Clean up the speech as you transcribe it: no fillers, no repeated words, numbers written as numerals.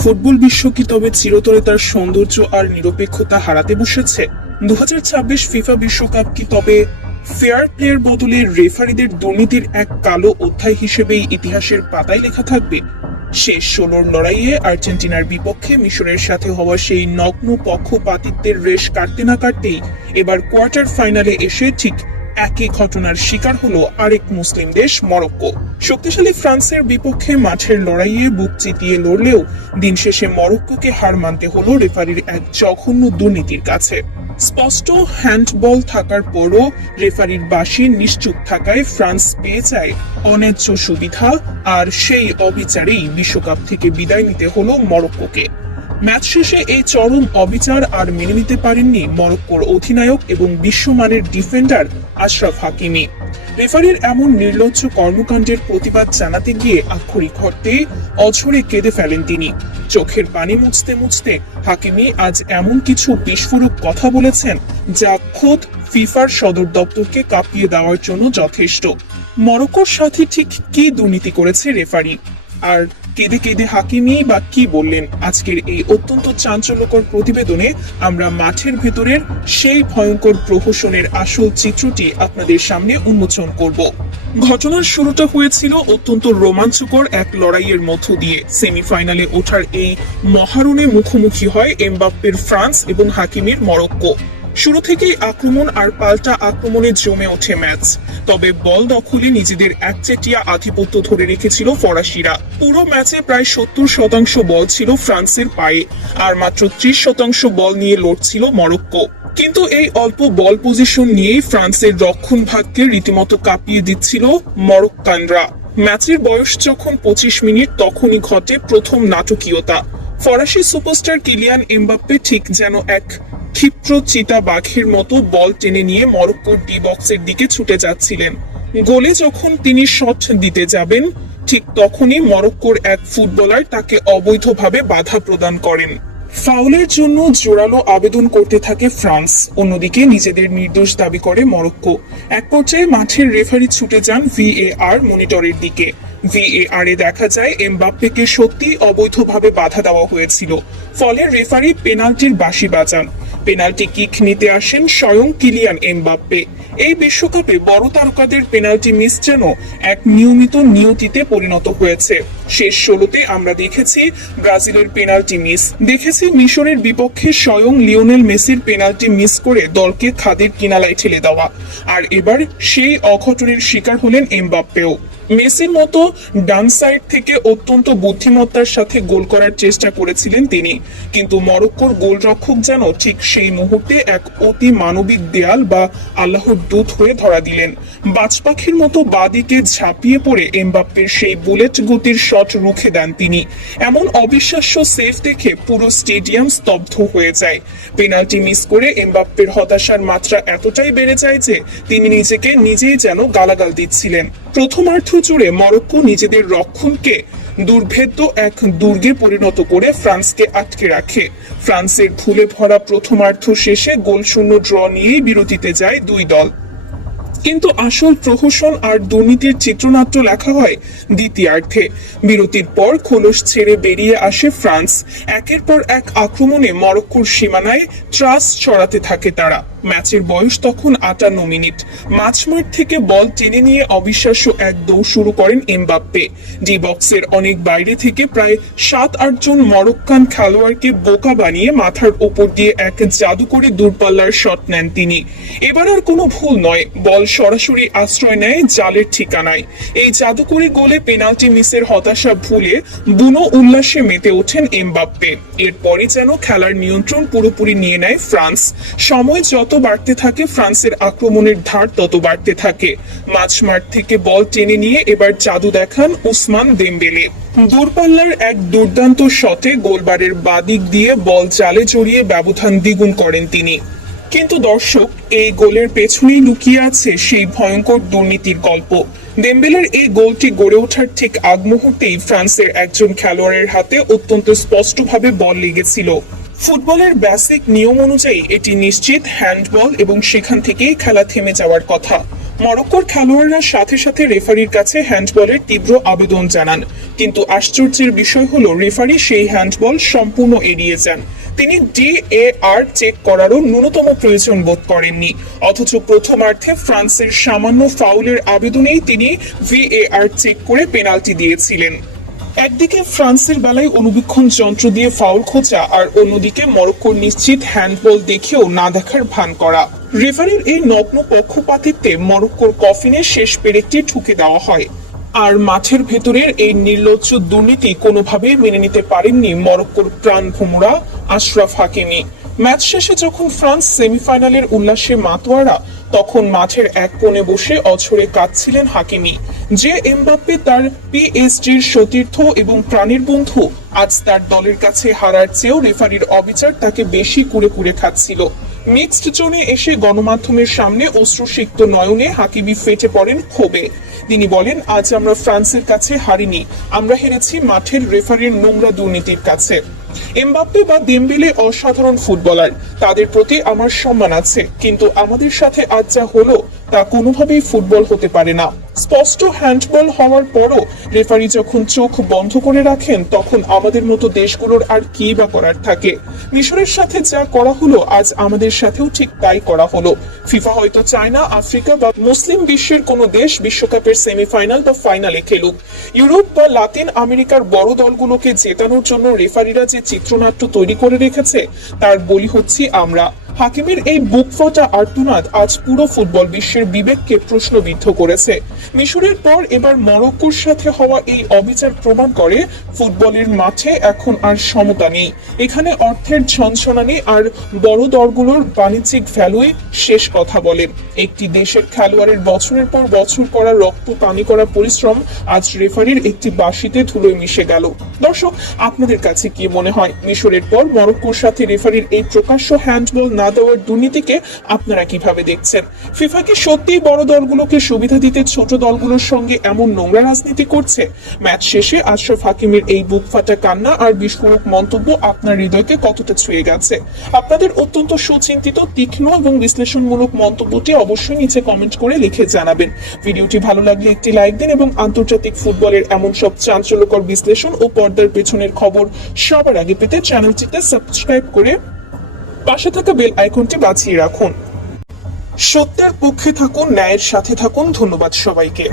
Football বিশ্ব কি তবে চিরতরে তার সৌন্দর্য আর নিরপেক্ষতা হারাতে বসেছে? 2026 ফিফা বিশ্বকাপ কি তবে ফেয়ার প্লের বদলে রেফারিদের দুর্নীতির এক কালো অধ্যায় হিসেবেই ইতিহাসের পাতায় লেখা থাকবে? শেষ 16 লড়াইয়ে আর্জেন্টিনার বিপক্ষে মিশরের সাথে হওয়া সেই নগ্ন পক্ষপাতিত্বের রেশ কাটতে না কাটতেই এবার কোয়ার্টার ফাইনালে এসে ঠিক একই ঘটনার শিকার হলো আরেক মুসলিম দেশ মরক্কো। শক্তিশালী ফ্রান্সের বিপক্ষে মাঠের লড়াইয়ে বুক চিতিয়ে লড়লেও দিন শেষে মরক্কোকে হার মানতে হলো রেফারির এক জঘন্য দুর্নীতির কাছে। স্পষ্ট হ্যান্ডবল থাকার পরও রেফারির বাঁশি নিশ্চুপ থাকায় ফ্রান্স পেয়ে যায় অন্যায্য সুবিধা, আর সেই অবিচারেই বিশ্বকাপ থেকে বিদায় নিতে হলো মরক্কোকে। ম্যাচ শেষে এই চরম অবিচার আর মেনে নিতে পারেননি মরক্কোর অধিনায়ক এবং বিশ্বমানের ডিফেন্ডার আশরাফ হাকিমি। রেফারির এমন নির্লজ্জ কর্মকাণ্ডের প্রতিবাদ জানাতে গিয়ে আক্ষরিক অর্থে অঝরে কেঁদে ফেলেন তিনি। চোখের পানি মুছতে মুছতে হাকিমি আজ এমন কিছু বিস্ফোরক কথা বলেছেন যা খোদ ফিফার সদর দপ্তরকে কাঁপিয়ে দেওয়ার জন্য যথেষ্ট। মরক্কোর সাথে ঠিক কি দুর্নীতি করেছে রেফারি, আর কেঁদে কেঁদে হাকিমি বা কি বললেন? আজকের এই অত্যন্ত চাঞ্চল্যকর প্রতিবেদনে আমরা মাঠের ভেতরের সেই ভয়ঙ্কর প্রহসনের আসল চিত্রটি আপনাদের সামনে উন্মোচন করব। ঘটনার শুরুটা হয়েছিল অত্যন্ত রোমাঞ্চকর এক লড়াইয়ের মধ্য দিয়ে। সেমিফাইনালে ওঠার এই মহারণে মুখোমুখি হয় এমবাপ্পের ফ্রান্স এবং হাকিমির মরক্কো। শুরু থেকেই আক্রমণ আর পাল্টা আক্রমণে জমে ওঠে ম্যাচ। তবে বল দখলে নিজেদের একচেটিয়া আধিপত্য ধরে রেখেছিল ফরাসিরা। পুরো ম্যাচে প্রায় 70% বল ছিল ফ্রান্সের পায়ে, আর মাত্র 30% বল নিয়ে লড়ছিল মরক্কো। কিন্তু এই অল্প বল পজিশন নিয়েই ফ্রান্সের রক্ষণভাগকে রীতিমতো কাঁপিয়ে দিচ্ছিল মরক্কানরা। ম্যাচের বয়স যখন 25 মিনিট, তখনই ঘটে প্রথম নাটকীয়তা। ফরাসি সুপারস্টার কিলিয়ান এমবাপ্পে ঠিক যেন এক ক্ষিপ্র চিতা বাঘের মতো বল টেনে নিয়ে মরক্কোর ডি বক্সের দিকে ছুটে যাচ্ছিলেন। গোলে যখন তিনি শট দিতে যাবেন, ঠিক তখনই মরক্কোর এক ফুটবলার তাকে অবৈধভাবে বাধা প্রদান করেন। ফাউলের জন্য জোরালো আবেদন করতে থাকে ফ্রান্স, অন্যদিকে নিজেদের নির্দোষ দাবি করে মরক্কো। এক পর্যায়ে মাঠের রেফারি ছুটে যান ভিএআর মনিটরের দিকে। ভিএআর এ দেখা যায় এমবাপ্পেকে সত্যি অবৈধভাবে বাধা দেওয়া হয়েছিল, ফলে রেফারি পেনাল্টির বাঁশি বাজান। পেনাল্টি কিক নিতে আসেন স্বয়ং কিলিয়ান এমবাপ্পে। এই বিশ্বকাপে বড় তারকাদের পেনাল্টি মিস যেন এক নিয়মিত নিয়তিতে পরিণত হয়েছে। শেষ 16তে আমরা দেখেছি ব্রাজিলের পেনাল্টি মিস, দেখেছি মিশরের বিপক্ষে স্বয়ং লিওনেল মেসির পেনাল্টি মিস করে দলকে খাদের কিনালায় ঠেলে দেওয়া, আর এবার সেই অঘটনের শিকার হলেন এমবাপ্পেও। মেসির মতো ডান সাইড থেকে অত্যন্ত বুদ্ধিমত্তার সাথে গোল করার চেষ্টা করেছিলেন তিনি, কিন্তু মরক্কোর গোলরক্ষক যেন ঠিক সেই মুহূর্তে এক অতি মানবিক দেয়াল বা আল্লাহর দূত হয়ে ধরা দিলেন। বাজপাখির মতো বাদিকে ঝাঁপিয়ে পড়ে এমবাপ্পের সেই বুলেট গতির শট রুখে দেন তিনি। এমন অবিশ্বাস্য সেভ দেখে পুরো স্টেডিয়াম স্তব্ধ হয়ে যায়। পেনাল্টি মিস করে এমবাপ্পের হতাশার মাত্রা এতটাই বেড়ে যায় যে তিনি নিজেকে নিজেই যেন গালাগাল দিচ্ছিলেন। প্রথমার্ধ জুড়ে মরক্কো নিজেদের রক্ষণকে দুর্ভেদ্য এক দুর্গে পরিণত করে ফ্রান্সকে আটকে রাখে। ফ্রান্সের ভুলে ভরা প্রথমার্ধ শেষে গোলশূন্য ড্র নিয়েই বিরতিতে যায় দুই দল। কিন্তু আসল প্রহসন আর দুর্নীতির চিত্রনাট্য লেখা হয় দ্বিতীয়ার্ধে। বিরতির পর খোলস ছেড়ে বেরিয়ে আসে ফ্রান্স। একের পর এক আক্রমণে মরক্কোর সীমানায় ত্রাস ছড়াতে থাকে তারা। ম্যাচের বয়স তখন 58 মিনিট। মাঝমাঠ থেকে বল টেনে নিয়ে অবিশ্বাস্য এক দৌড় শুরু করেন এমবাপ্পে। ডি বক্সের অনেক বাইরে থেকে প্রায় 7-8 জন মরক্কান খেলোয়াড়কে বোকা বানিয়ে মাথার ওপর দিয়ে এক জাদুকরী দূরপাল্লার শট নেন তিনি। এবার আর কোনো ভুল নয়, বল সরাসরি আশ্রয় নেয় জালের ঠিকানায়। এই জাদুকরী গোলে পেনাল্টি মিসের হতাশা ভুলে বুনো উল্লাসে মেতে ওঠেন এমবাপ্পে। এরপরই যেন খেলার নিয়ন্ত্রণ পুরোপুরি নিয়ে নেয় ফ্রান্স। সময় যত বাড়তে থাকে ফ্রান্সের আক্রমণের ধার তত বাড়তে থাকে। মাঝমাঠ থেকে বল টেনে নিয়ে এবার জাদু দেখান ওসমান দেমবেলে। দূরপাল্লার এক দুর্দান্ত শটে গোলবারের বাদিক দিয়ে বল জালে জড়িয়ে ব্যবধান দ্বিগুণ করেন তিনি। কিন্তু দর্শক, এই গোলের পেছনেই লুকিয়ে আছে সেই ভয়ঙ্কর দুর্নীতির গল্প। দেমবেলের এই গোলটি গড়ে ওঠার ঠিক আগ মুহূর্তেই ফ্রান্সের একজন খেলোয়াড়ের হাতে অত্যন্ত স্পষ্টভাবে বল লেগেছিল। ফুটবলের বেসিক নিয়ম অনুযায়ী এটি নিশ্চিত হ্যান্ডবল এবং সেখান থেকেই খেলা থেমে যাওয়ার কথা। মরক্কোর খেলোয়াড়রা সাথে সাথে রেফারির কাছে হ্যান্ডবলের তীব্র আবেদন জানান, কিন্তু আশ্চর্যের বিষয় হলো রেফারি সেই হ্যান্ডবল সম্পূর্ণ এড়িয়ে যান। তিনি ডিএআর চেক করারও ন্যূনতম প্রয়োজন বোধ করেননি, অথচ প্রথমার্ধে ফ্রান্সের সামান্য ফাউলের আবেদনেই তিনি ভিএআর চেক করে পেনাল্টি দিয়েছিলেন। একদিকে ফ্রান্সের বেলায় অনুবীক্ষণ যন্ত্র দিয়ে ফাউল খোঁজা, আর অন্যদিকে মরক্কোর নিশ্চিত হ্যান্ডবল দেখেও না দেখার ভান করা। রেফারির এই নগ্ন পক্ষপাতিত্বে মরক্কোর কফিনে শেষ পেরেকটি ঠুকে দেওয়া হয়। আর মাঠের ভেতরের এই নির্লজ্জ দুর্নীতি কোনোভাবেই মেনে নিতে পারেননি মরক্কোর প্রাণভোমরা আশরাফ হাকিমি। ম্যাচ শেষে যখন ফ্রান্স সেমিফাইনালের উল্লাসে মাতোয়ারা, তখন মাঠের এক কোণে বসে অঝরে কাঁদছিলেন হাকিমি। যে এমবাপ্পে তার পিএসজির সতীর্থ এবং প্রাণের বন্ধু, আজ তার দলের কাছে হারার চেয়েও রেফারির অবিচার তাকে বেশি কুরে কুরে খাচ্ছিল। মিক্সড জোনে এসে গণমাধ্যমের সামনে অশ্রুসিক্ত নয়নে হাকিমি ফেটে পড়েন ক্ষোভে। তিনি বলেন, আজ আমরা ফ্রান্সের কাছে হারিনি, আমরা হেরেছি মাঠের রেফারির নোংরা দুর্নীতির কাছে। এমবাপ্পে বা দেমবেলে অসাধারণ ফুটবলার, তাদের প্রতি আমার সম্মান আছে, কিন্তু আমাদের সাথে আজ যা হলো তা কোনোভাবেই ফুটবল হতে পারে না। স্পষ্ট হ্যান্ডবল হওয়ার পরও রেফারি যখন চোখ বন্ধ করে রাখেন, তখন আমাদের মতো দেশগুলোর আর কি বা করার থাকে। মিশরের সাথে যা করা হলো, আজ আমাদের সাথেও ঠিক তাই করা হলো। ফিফা হয়তো চায় না আফ্রিকা বা মুসলিম বিশ্বের কোনো দেশ বিশ্বকাপের সেমিফাইনাল বা ফাইনালে খেলুক। ইউরোপ বা লাতিন আমেরিকার বড় দলগুলোকে জেতানোর জন্য রেফারিরা যে চিত্রনাট্য তৈরি করে রেখেছে, তার বলি হচ্ছি আমরা। হাকিমের এই বুক ফাটা আর্তনাদ আজ পুরো ফুটবল বিশ্বের বিবেককে প্রশ্নবিদ্ধ করেছে। মিশরের পর এবার মরক্কোর সাথে হওয়া এই অবিচার প্রমাণ করে ফুটবলের মাঠে এখন আর সমতা নেই। এখানে অর্থের ছনছনানি আর বড় দলগুলোর বাণিজ্যিক ভ্যালুই শেষ কথা বলে। একটি দেশের খেলোয়াড়ের বছরের পর বছর করা রক্ত পানি করা পরিশ্রম আজ রেফারির একটি বাঁশিতে ধুলোয় মিশে গেল। দর্শক, আপনাদের কাছে কি মনে হয়, মিশরের পর মরক্কোর সাথে রেফারির এই প্রকাশ্য হ্যান্ডবল না দেওয়ার দুর্নীতিকে আপনারা কিভাবে দেখছেন? ফিফা কি সত্যিই বড় দলগুলোকে সুবিধা দিতে ছোট দলগুলোর সঙ্গে এমন নোংরা রাজনীতি করছে? ম্যাচ শেষে আশরাফ হাকিমের এই বুক ফাটা কান্না আর বিস্ফোরক মন্তব্য আপনার হৃদয়কে কতটা ছুঁয়ে গেছে? আপনাদের অত্যন্ত সুচিন্তিত, তীক্ষ্ণ এবং বিশ্লেষণমূলক মন্তব্যটি অবশ্যই নিচে কমেন্ট করে লিখে জানাবেন। ভিডিওটি ভালো লাগলে একটি লাইক দিন এবং আন্তর্জাতিক ফুটবলের এমন সব চাঞ্চল্যকর বিশ্লেষণ ও পর্দার পেছনের খবর সবার আগে পেতে চ্যানেলটিতে সাবস্ক্রাইব করে পাশে থাকা বেল আইকনটি বাজিয়ে রাখুন। সত্যের পক্ষে থাকুন, ন্যায়ের সাথে থাকুন। ধন্যবাদ সবাইকে।